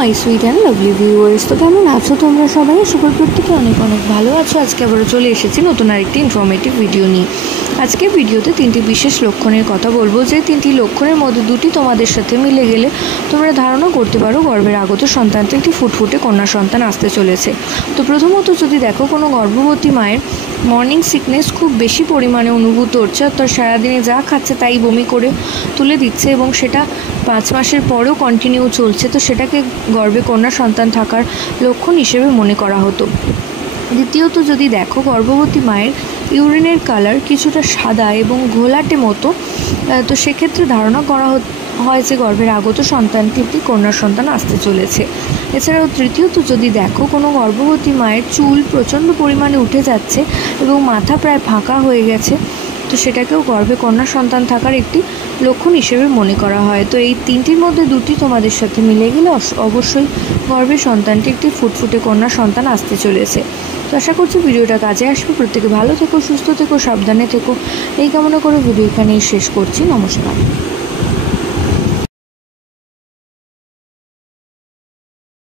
My sweet and lovely viewers, তো কেমন আছো তোমরা সবাই? আশা করি প্রত্যেকে অনেক অনেক ভালো আছো। আজকে আবারও চলে এসেছি নতুন আরেকটি ইনফরমেটিভ ভিডিও নিয়ে। আজকে ভিডিওতে তিনটি বিশেষ লক্ষণের কথা বলবো, যে তিনটি লক্ষণের মধ্যে দুটি তোমাদের সাথে মিলে গেলে তোমরা ধারণা করতে পারো গর্ভের আগত সন্তানটি একটি ফুটফুটে কন্যা সন্তান আসতে চলেছে। তো প্রথমত যদি দেখো কোনো গর্ভবতী মায়ের মর্নিং সিকনেস খুব বেশি পরিমাণে অনুভূত হচ্ছে, অর্থাৎ সারাদিনে যা খাচ্ছে তাই বমি করে তুলে দিচ্ছে এবং সেটা 5 মাসের পরেও কন্টিনিউ চলছে, তো সেটাকে গর্ভে কন্যা সন্তান থাকার লক্ষণ হিসেবে মনে করা হতো। দ্বিতীয়ত যদি দেখো গর্ভবতী মায়ের ইউরিনের কালার কিছুটা সাদা এবং ঘোলাটে মতো, তো সেক্ষেত্রে ধারণা করা হয় যে গর্ভের আগত সন্তানটি একটি কন্যা সন্তান আসতে চলেছে। এছাড়াও তৃতীয়ত যদি দেখো কোনো গর্ভবতী মায়ের চুল প্রচণ্ড পরিমাণে উঠে যাচ্ছে এবং মাথা প্রায় ফাঁকা হয়ে গেছে, তো সেটাকেও গর্ভে কন্যা সন্তান থাকার একটি লক্ষণ হিসেবে মনে করা হয়। তো এই তিনটির মধ্যে দুটি তোমাদের সাথে মিলে গেলে অবশ্যই গর্ভের সন্তানটি একটি ফুটফুটে কন্যা সন্তান আসতে চলেছে। তো আশা করছি ভিডিওটা কাজে আসবে। প্রত্যেকে ভালো থেকো, সুস্থ থেকো, সাবধানে থেকো, এই কামনা করে ভিডিও এখানেই শেষ করছি। নমস্কার।